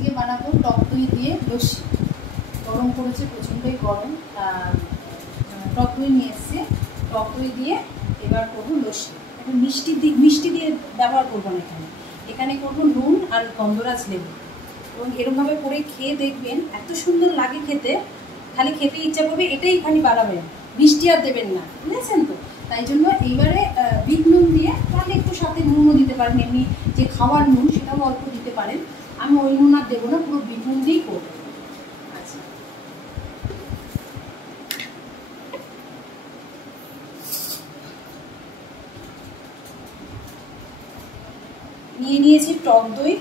আজকে বানাবো টক দই দিয়ে লস্যি। গরম করেছে, প্রচণ্ডই গরম। টক দই নিয়ে এসছে, টক দই দিয়ে এবার করবো লস্যি। এখন মিষ্টি দিয়ে ব্যবহার করবো না, এখানে করবো নুন আর গন্ধরাজ লেবু। এবং এরকমভাবে করে খেয়ে দেখবেন, এত সুন্দর লাগে খেতে, খালি খেতে ইচ্ছা করবে, এটাই খালি বানাবেন, মিষ্টি আর দেবেন না, বুঝেছেন তো? তাই জন্য এইবারে বিট নুন দিয়ে, তাহলে একটু সাথে নুনও দিতে পারেন, এমনি যে খাওয়ার নুন সেটাও অল্প দিতে পারেন। আমি ওই নুন আর দেবো না, পুরো বিট নুন দিয়েই করবো। আচ্ছা, নিয়ে নিয়েছি টক দই,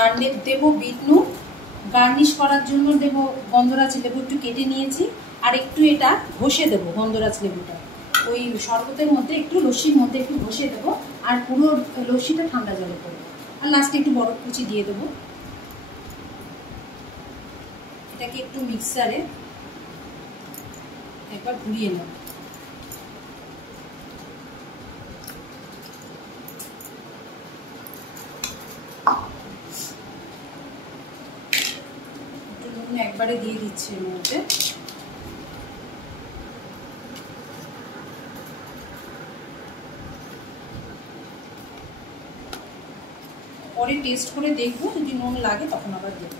আর দেবো বিট নুন, গার্নিশ করার জন্য দেবো গন্ধরাজ লেবু, একটু কেটে নিয়েছি, আর একটু এটা ঘষে দেবো গন্ধরাজ লেবুটা ওই শরবতের মধ্যে, একটু লস্যির মধ্যে একটু ঘষে দেবো, আর পুরো লস্যিটা ঠান্ডা জলে করবো। আর লাস্টে একটু বরফ কুচি দিয়ে দেবো। এটাকে একটু মিক্সারে একবার ঘুরিয়ে নেব। একটু নুন একবারে দিয়ে দিচ্ছি এর মধ্যে। পরে টেস্ট করে দেখবো, যদি নুন লাগে তখন আবার দেবো।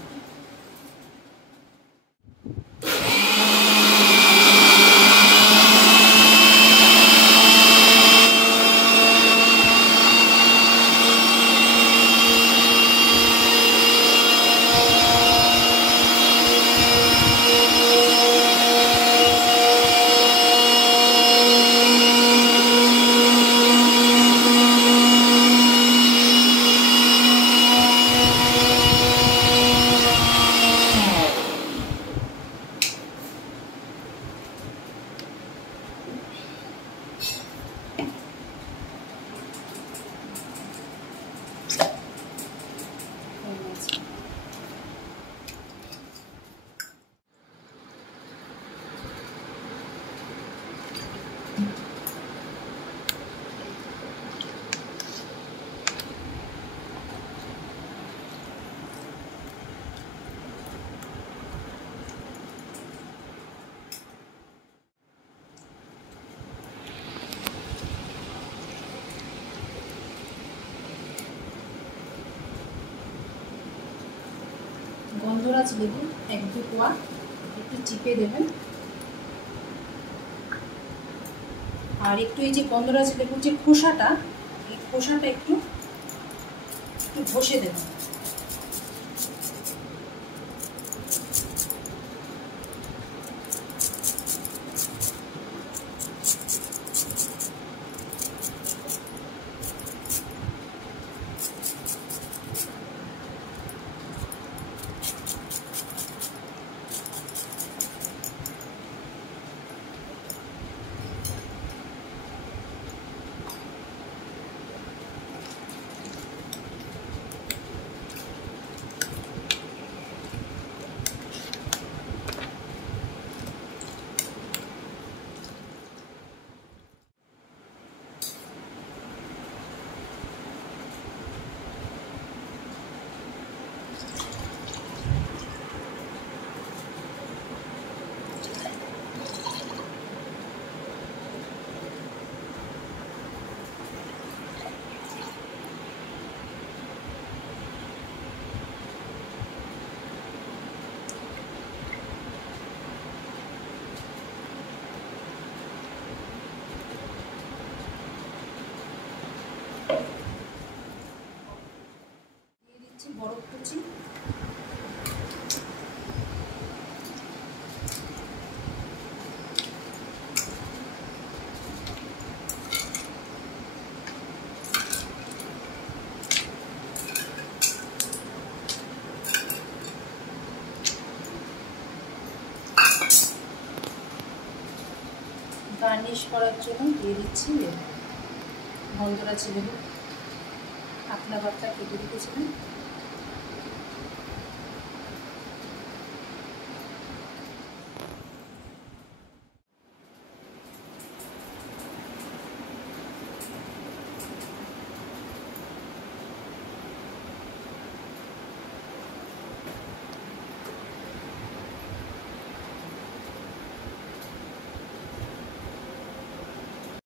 গন্ধরাজ লেবু 1-2 কোয়া একটু চিপে দেবেন, আর একটু এই যে গন্ধরাজ লেবুর যে খোসাটা, এই খোসাটা একটু ঘষে দেবেন। বরফ কুচি, গার্নিশ করার জন্য দিয়ে দিচ্ছি লেবু, গন্ধরাজ লেবু, পাতলা পাতলা কেটে রেখেছিলাম।